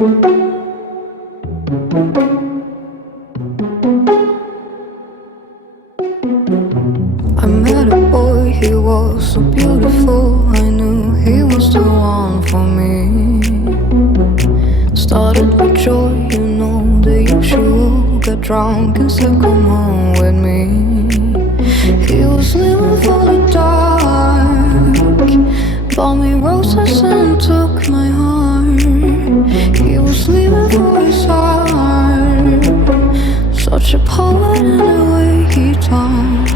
I met a boy, he was so beautiful. I knew he was the one for me. Started with joy, you know, the usual. Got drunk and still come home with me. He was living for the dark, bought me roses and took my heart. He was leaving for his heart, such a poet in the way he talked.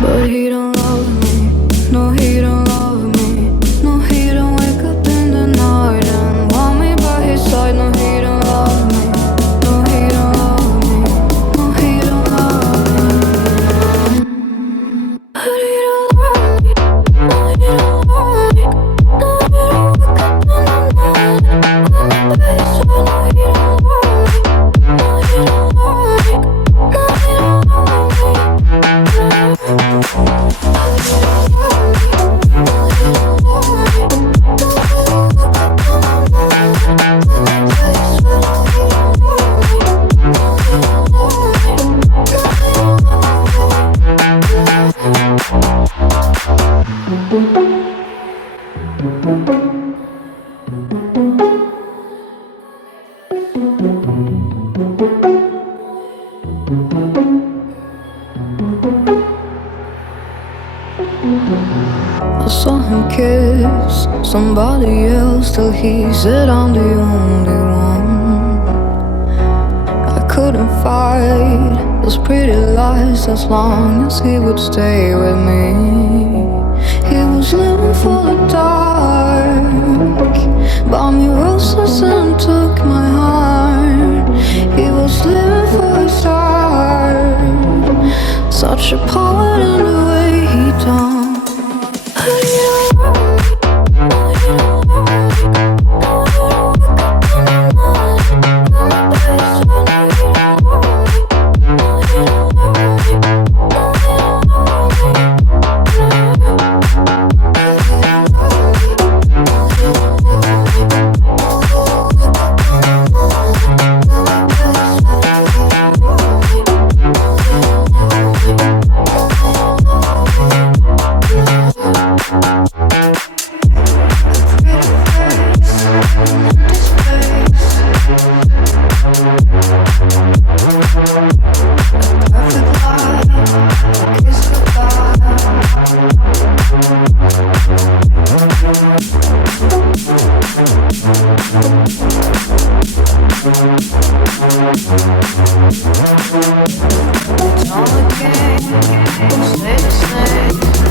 But he don't love me, no he don't love me. No he don't wake up in the night and want me by his side. No he don't love me, no he don't love me. No he don't love me. But he don't love me, no he don't love me. No he don't wake up in the night and want me by his side. No he don't love me, no he don't love me. No he don't love me. I saw him kiss somebody else till he said I'm the only one. I couldn't fight those pretty lies as long as he would stay with me. He was living for the dark, bought me roses and took my heart. He was living for his heart, such a poet in the way he talked. It's all a game, we'll stay the same.